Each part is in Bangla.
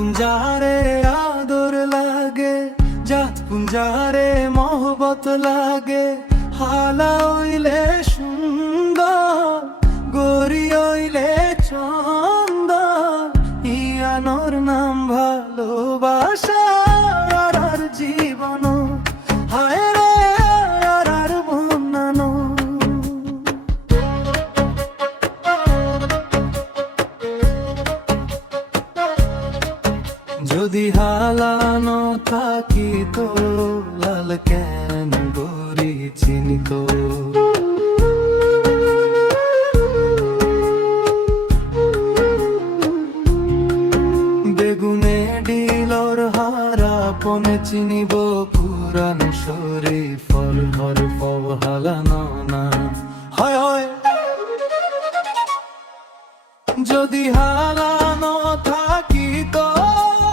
পুঞ্জারে আদর লাগে, জাত পুঞ্জারে মহবত লাগে। হালা হইলে সুন্দর, গরি হইলে চন্দন, ইয়ানোর নাম ভালোবাসা আর জীবন। হায় রে আর বন্যানো। যদি হালানো থাকিত, লাল কেন গরি চিনিত। বেগুনে ডিলর হারা পনে চিনিব, কুরান শরীফ হর ফল হালানো না। হয় হয় যদি হালানো থাকিত,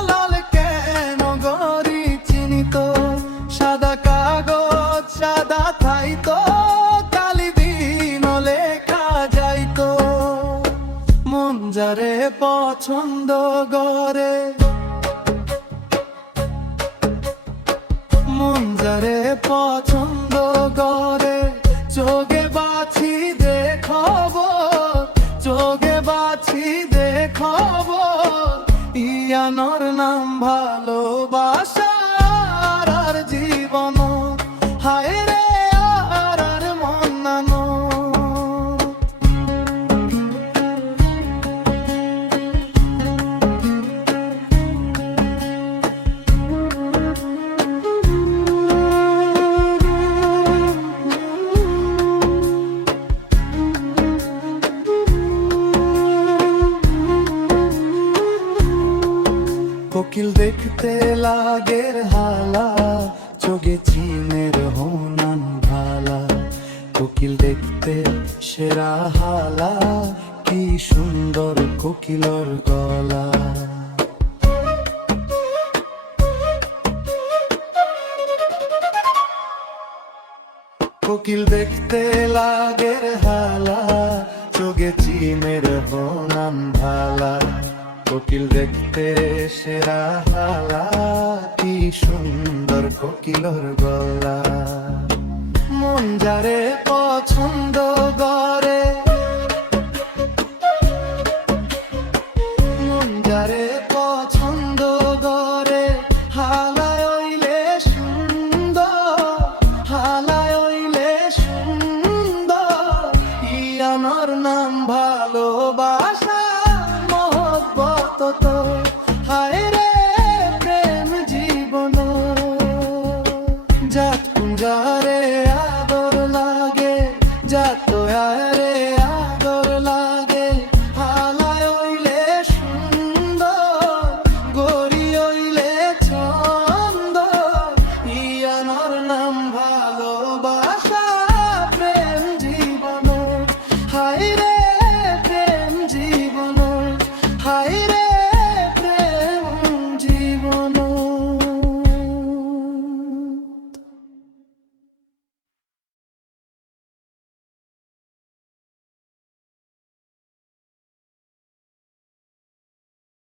লাল কেন গরি চিনিত। সাদা কাগজ সাদা থাইতো, কালি দিন লেখা যাইতো। মন যারে পছন্দ করে, মন যারে পছন্দ করে, চোখে বাছি দেখব, চোখে বাছি দেখব। ইয়ানোর নাম ভালোবাসা আর জীবন। হায় রে আর মন্নানো। কোকিল দেখতে লাগের হালা, চোখে চিনের হোনান ভালা। কোকিল দেখতে সেরা হালা, কি সুন্দর কোকিলর গলা। কোকিল দেখতে লাগের হালা, চোখে চিনের হোনান ভালা। কোকিল দেখতে সেরা হালা, কি সুন্দর কোকিলর গলা। মন যারে পছন্দ করে,